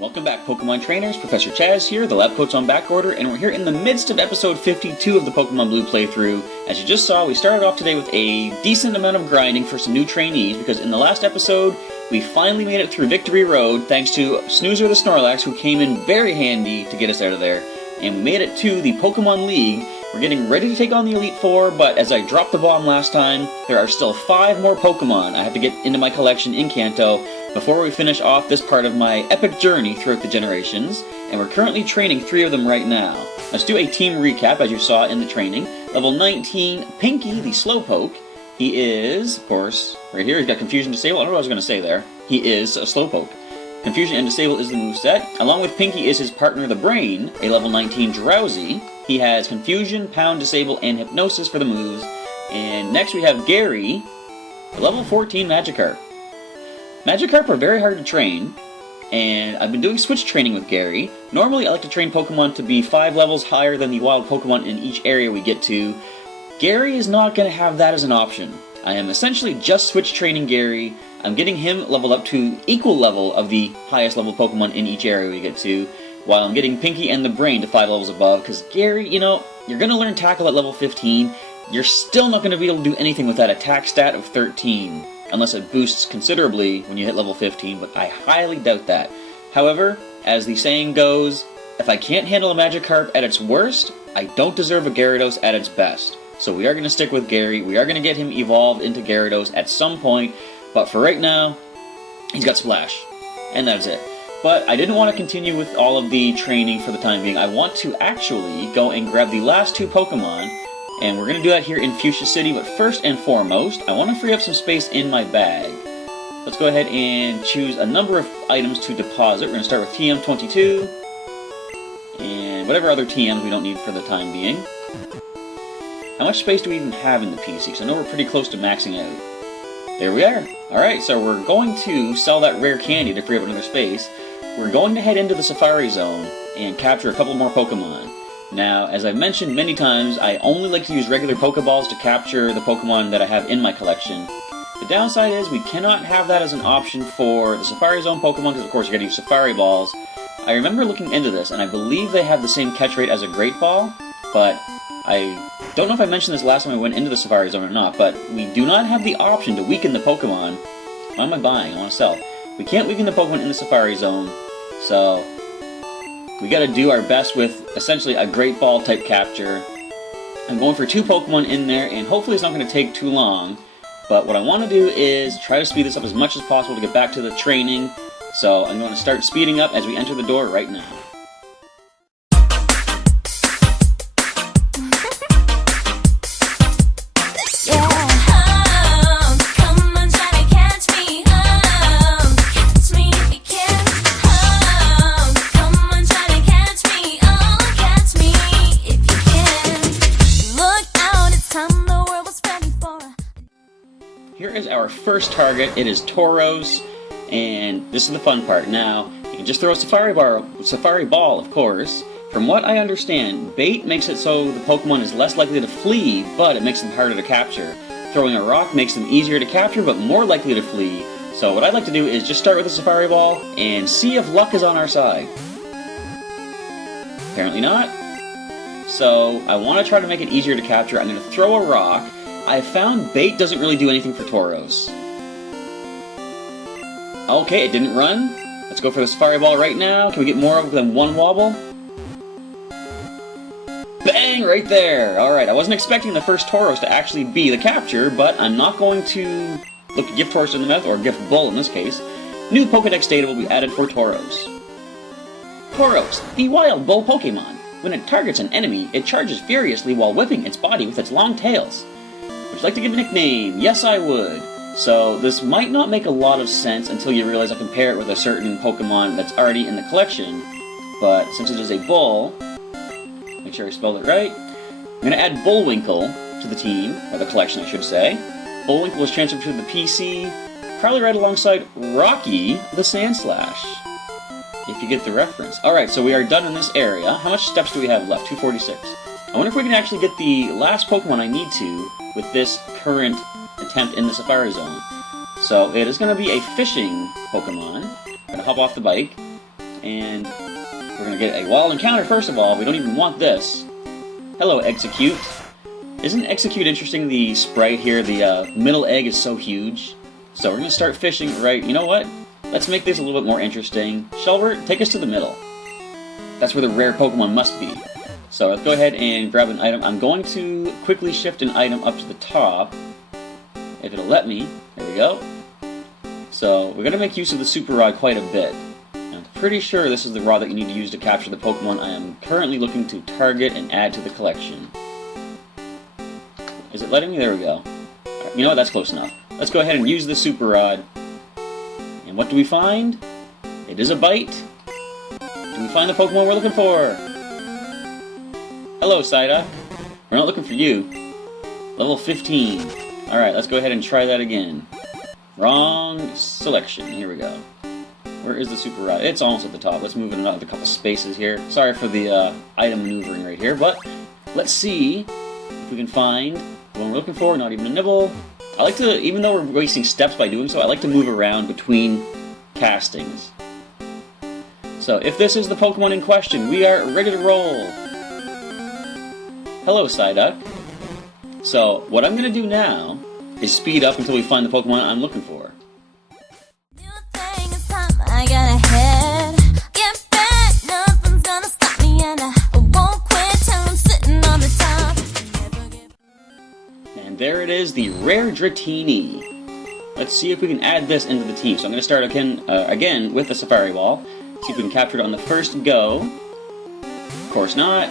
Welcome back, Pokemon trainers. Professor Chaz here, the lab coat's on back order, and we're here in the midst of episode 52 of the Pokemon Blue playthrough. As you just saw, we started off today with a decent amount of grinding for some new trainees, because in the last episode, we finally made it through Victory Road, thanks to Snoozer the Snorlax, who came in very handy to get us out of there. And we made it to the Pokemon League. We're getting ready to take on the Elite Four, but as I dropped the bomb last time, there are still 5 more Pokemon I have to get into my collection in Kanto before we finish off this part of my epic journey throughout the generations, and we're currently training 3 of them right now. Let's do a team recap, as you saw in the training. Level 19, Pinky, the Slowpoke. He is, of course, right here, he's got Confusion Disable. I don't know what I was going to say there. He is a Slowpoke. Confusion and Disable is the moveset. Along with Pinky is his partner, the Brain, a level 19 Drowsy. He has Confusion, Pound, Disable, and Hypnosis for the moves. And next we have Gary, a level 14 Magikarp. Magikarp are very hard to train, and I've been doing switch training with Gary. Normally I like to train Pokemon to be 5 levels higher than the wild Pokemon in each area we get to. Gary is not going to have that as an option. I am essentially just switch training Gary. I'm getting him leveled up to equal level of the highest level Pokemon in each area we get to, while I'm getting Pinky and the Brain to 5 levels above, because Gary, you know, you're going to learn Tackle at level 15. You're still not going to be able to do anything with that attack stat of 13. Unless it boosts considerably when you hit level 15, but I highly doubt that. However, as the saying goes, if I can't handle a Magikarp at its worst, I don't deserve a Gyarados at its best. So we are going to stick with Gary. We are going to get him evolved into Gyarados at some point, but for right now, he's got Splash. And that's it. But I didn't want to continue with all of the training for the time being. I want to actually go and grab the last 2 Pokemon, and we're going to do that here in Fuchsia City, but first and foremost, I want to free up some space in my bag. Let's go ahead and choose a number of items to deposit. We're going to start with TM22, and whatever other TMs we don't need for the time being. How much space do we even have in the PC? Because I know we're pretty close to maxing out. There we are. Alright, so we're going to sell that rare candy to free up another space. We're going to head into the Safari Zone and capture a couple more Pokemon. Now, as I've mentioned many times, I only like to use regular Pokeballs to capture the Pokemon that I have in my collection. The downside is we cannot have that as an option for the Safari Zone Pokemon, because of course you gotta use Safari Balls. I remember looking into this, and I believe they have the same catch rate as a Great Ball, but I don't know if I mentioned this last time I went into the Safari Zone or not, but we do not have the option to weaken the Pokemon. What am I buying? I want to sell. We can't weaken the Pokemon in the Safari Zone, so we gotta do our best with essentially a Great Ball type capture. I'm going for 2 Pokemon in there, and hopefully it's not going to take too long. But what I want to do is try to speed this up as much as possible to get back to the training. So I'm going to start speeding up as we enter the door right now. Here is our first target. It is Tauros, and this is the fun part. Now, you can just throw a Safari Ball, of course. From what I understand, bait makes it so the Pokemon is less likely to flee, but it makes them harder to capture. Throwing a rock makes them easier to capture, but more likely to flee. So what I'd like to do is just start with a Safari Ball and see if luck is on our side. Apparently not. So I want to try to make it easier to capture. I'm going to throw a rock. I found bait doesn't really do anything for Tauros. Okay, it didn't run. Let's go for the Safari Ball right now. Can we get more of than 1 wobble? Bang! Right there! Alright, I wasn't expecting the first Tauros to actually be the capture, but I'm not going to look at Gift Horse in the mouth, or Gift Bull in this case. New Pokedex data will be added for Tauros. Tauros, the wild bull Pokemon. When it targets an enemy, it charges furiously while whipping its body with its long tails. Would you like to give a nickname? Yes, I would. So this might not make a lot of sense until you realize I compare it with a certain Pokemon that's already in the collection. But since it is a bull, make sure I spelled it right, I'm going to add Bullwinkle to the team, or the collection I should say. Bullwinkle was transferred to the PC, probably right alongside Rocky the Sandslash, if you get the reference. Alright, so we are done in this area. How much steps do we have left? 246. I wonder if we can actually get the last Pokemon I need to with this current attempt in the Safari Zone. So it is going to be a fishing Pokemon. I'm going to hop off the bike. And we're gonna get a wall encounter first of all. We don't even want this. Hello, Execute. Isn't Execute interesting? The sprite here, the middle egg is so huge. So we're gonna start fishing right. You know what? Let's make this a little bit more interesting. Shelbert, take us to the middle. That's where the rare Pokemon must be. So let's go ahead and grab an item. I'm going to quickly shift an item up to the top. If it'll let me. There we go. So we're going to make use of the Super Rod quite a bit. I'm pretty sure this is the rod that you need to use to capture the Pokemon I am currently looking to target and add to the collection. Is it letting me? There we go. Right, you know what? That's close enough. Let's go ahead and use the Super Rod. And what do we find? It is a bite. Do we find the Pokemon we're looking for? Hello, Psyduck. We're not looking for you. Level 15. Alright, let's go ahead and try that again. Wrong selection. Here we go. Where is the Super Rod? It's almost at the top. Let's move it another couple spaces here. Sorry for the item maneuvering right here, but let's see if we can find the one we're looking for. Not even a nibble. I like to, even though we're wasting steps by doing so, I like to move around between castings. So, if this is the Pokemon in question, we are ready to roll. Hello, Psyduck. So, what I'm going to do now is speed up until we find the Pokemon I'm looking for. And there it is, the rare Dratini. Let's see if we can add this into the team. So I'm going to start again with the Safari Ball. See if we can capture it on the first go. Of course not.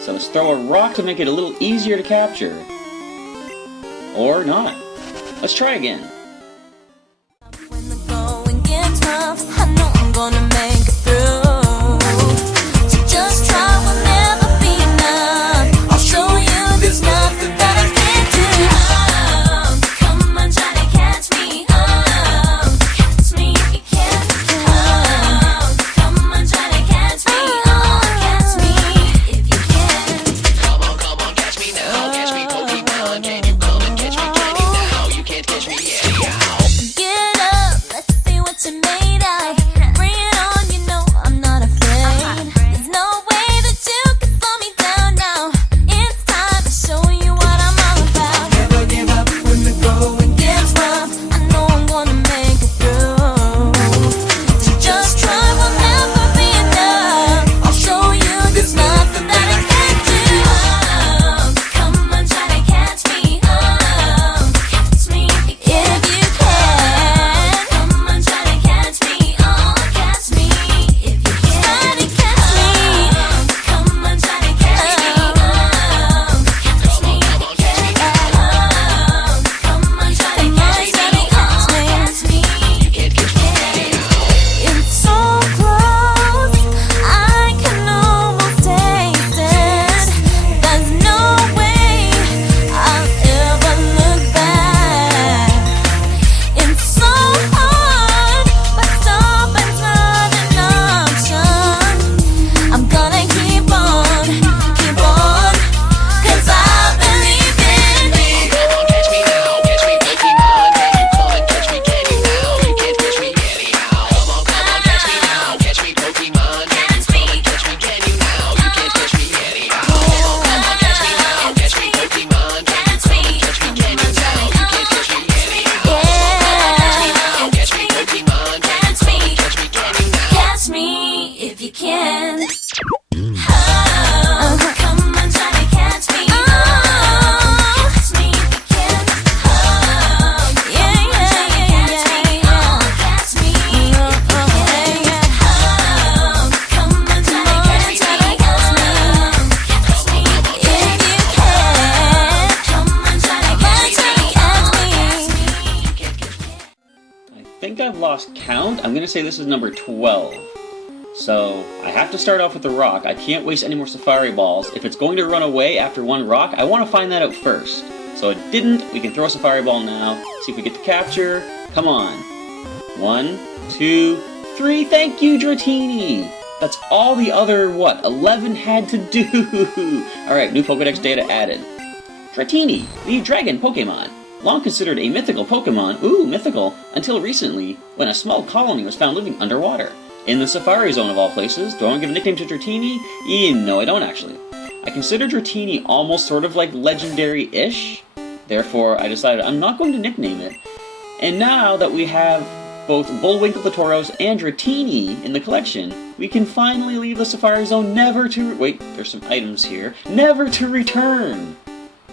So let's throw a rock to make it a little easier to capture. Or not. Let's try again. When the going gets rough, I know I'm gonna make it through. So just try will never be enough. I'll show you there's nothing that I can't do. Come on, try to catch me. Catch me if you can. Come on, try to catch me. Catch me if you can. Come on, catch me now. Catch me, Pokemon. Can you come and catch me? Can you now? You can't catch me anyhow. Get up, let's see what you made of. Bring it on, you know I'm not afraid. There's no way that you can slow me down now. It's time to show you what I'm all about. Never give up when the going Gets rough, I know I'm gonna make it through. So just try will never be enough. I'll show you there's nothing that I can't do. Come on, try to catch me. Catch me if you can. Come on, try to catch me. Catch me if you can. Try to catch me. Come on, try to catch me. Catch me if you can. Come on, try to catch me. You can't catch me anyhow. It's so close, I can almost taste it. There's no way I'll ever look back. It's so hard, but stopping's not an option. I'm gonna keep on, 'cause I believe in me. Come on, catch me now. Catch me, Pokemon. Can you come and catch me? Can you now? You can't catch me anyhow. Come on, catch me now. Catch me, Pokemon. Can you come and catch me? Can you now? You can't catch me anyhow. Come on, catch me now. Catch me, Pokemon. Can you come and catch me? Can you now? You can't catch me anyhow. Catch me now. Catch me, Pokemon. Can you come and catch me? Can you now? Catch me if you can. Come on, try to catch me. Catch me if you can. Yeah. Catch me if you can. Come on, try to catch me. Catch me if you can. Come on, try to catch me. I think I've lost count. I'm going to say this is number 12. So, I have to start off with the rock. I can't waste any more Safari Balls. If it's going to run away after one rock, I want to find that out first. So it didn't. We can throw a Safari Ball now. See if we get the capture. Come on. 1, 2, 3. Thank you, Dratini! That's all the other, 11 had to do. Alright, new Pokedex data added. Dratini, the dragon Pokemon. Long considered a mythical Pokemon, mythical, until recently, when a small colony was found living underwater. in the Safari Zone of all places. Do I want to give a nickname to Dratini? No, I don't actually. I consider Dratini almost sort of like legendary-ish. Therefore, I decided I'm not going to nickname it. And now that we have both Bullwinkle the Tauros and Dratini in the collection, we can finally leave the Safari Zone never to... Wait, there's some items here. Never to return!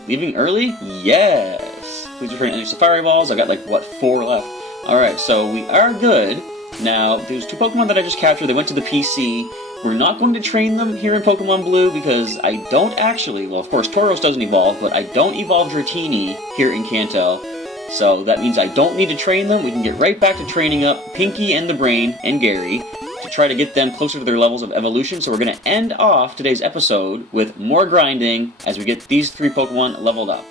Leaving early? Yes! Please return any Safari Balls. I've got like, what, 4 left. Alright, so we are good. Now, there's 2 Pokemon that I just captured. They went to the PC. We're not going to train them here in Pokemon Blue because I don't actually... Well, of course, Tauros doesn't evolve, but I don't evolve Dratini here in Kanto. So that means I don't need to train them. We can get right back to training up Pinky and the Brain and Gary to try to get them closer to their levels of evolution. So we're going to end off today's episode with more grinding as we get these 3 Pokemon leveled up.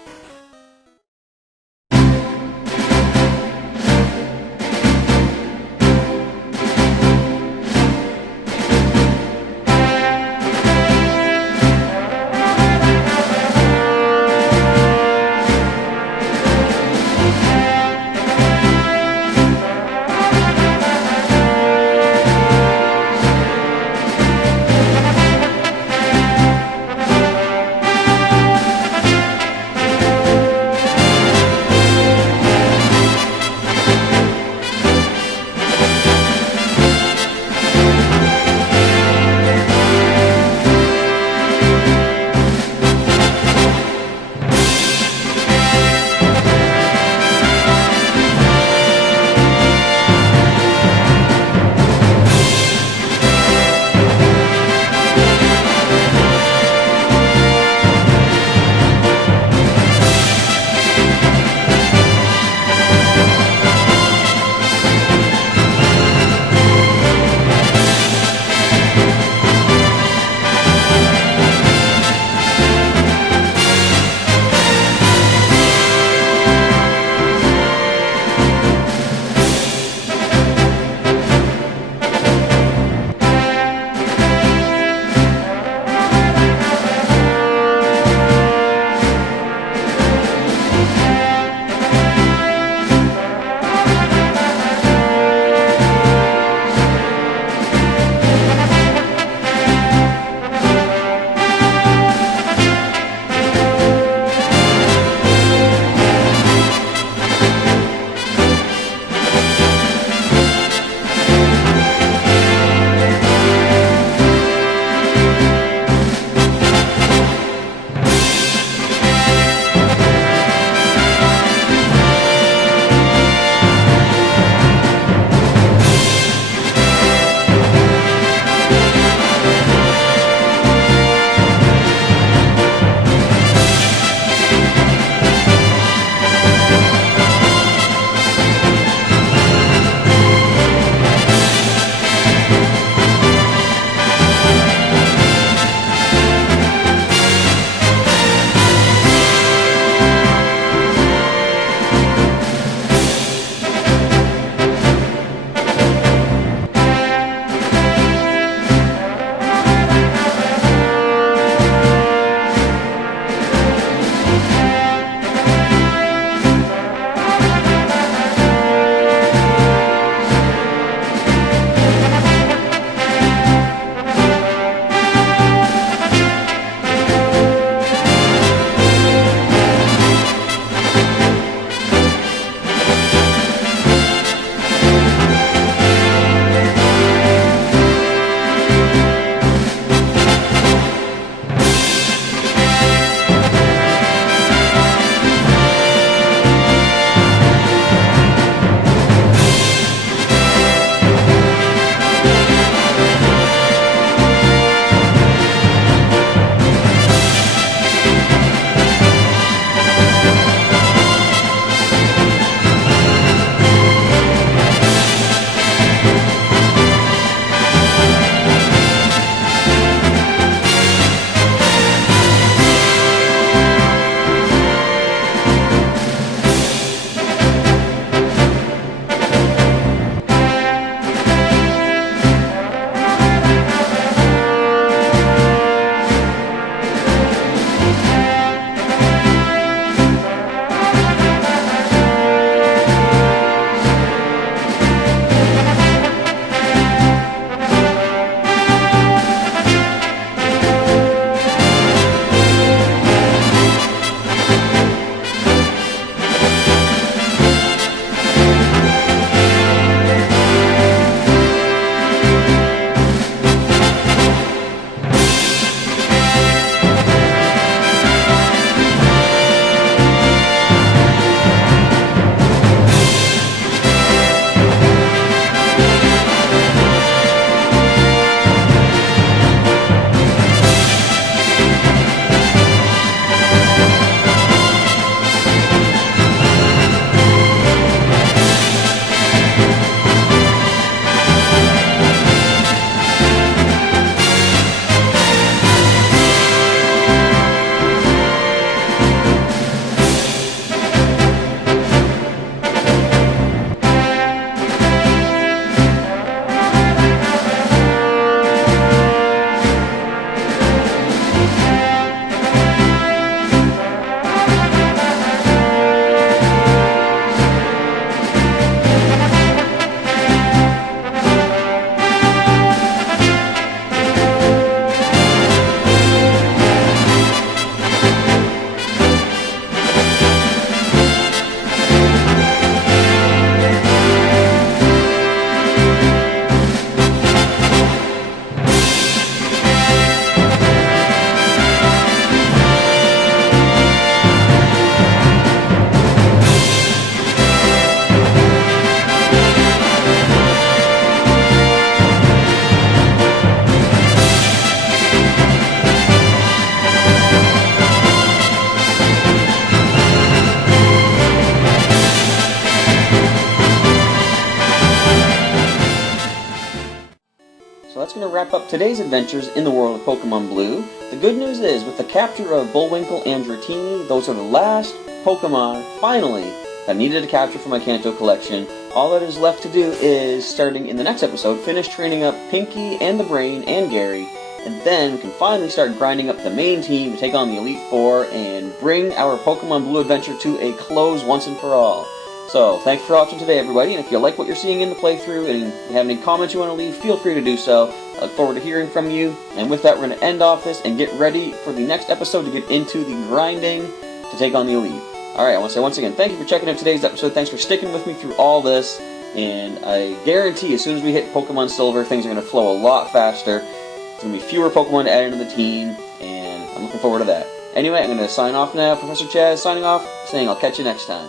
So that's going to wrap up today's adventures in the world of Pokemon Blue. The good news is, with the capture of Bullwinkle and Dratini, those are the last Pokemon, finally, that I needed to capture for my Kanto collection. All that is left to do is, starting in the next episode, finish training up Pinky and the Brain and Gary, and then we can finally start grinding up the main team to take on the Elite Four and bring our Pokemon Blue adventure to a close once and for all. So, thanks for watching today, everybody, and if you like what you're seeing in the playthrough and you have any comments you want to leave, feel free to do so. I look forward to hearing from you, and with that, we're going to end off this and get ready for the next episode to get into the grinding to take on the Elite. Alright, I want to say once again, thank you for checking out today's episode, thanks for sticking with me through all this, and I guarantee as soon as we hit Pokemon Silver, things are going to flow a lot faster. There's going to be fewer Pokemon to add into the team, and I'm looking forward to that. Anyway, I'm going to sign off now. Professor Chaz signing off, saying I'll catch you next time.